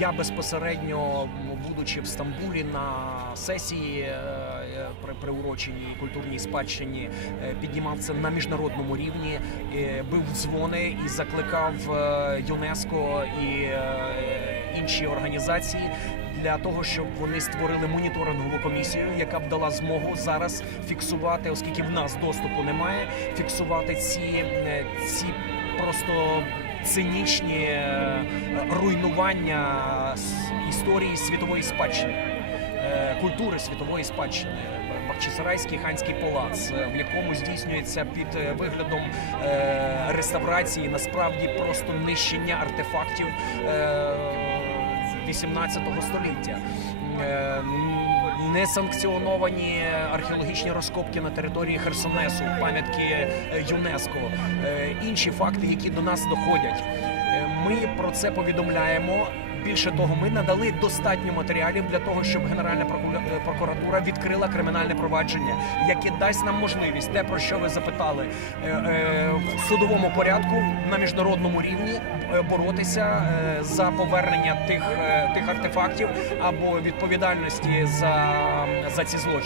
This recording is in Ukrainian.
Я безпосередньо, будучи в Стамбулі на сесії приуроченій культурній спадщині, піднімав це на міжнародному рівні, бив дзвони і закликав ЮНЕСКО і інші організації для того, щоб вони створили моніторингову комісію, яка б дала змогу зараз фіксувати, оскільки в нас доступу немає, фіксувати ці просто цинічні руйнування історії світової спадщини, культури світової спадщини. Бахчисарайський ханський палац, в якому здійснюється під виглядом реставрації насправді просто нищення артефактів 18 століття. Несанкціоновані археологічні розкопки на території Херсонесу, пам'ятки ЮНЕСКО, інші факти, які до нас доходять. Ми про це повідомляємо. Більше того, ми надали достатньо матеріалів для того, щоб Генеральна прокуратура відкрила кримінальне провадження, яке дасть нам можливість, те, про що ви запитали, в судовому порядку на міжнародному рівні боротися за повернення тих артефактів або відповідальності за ці злочини.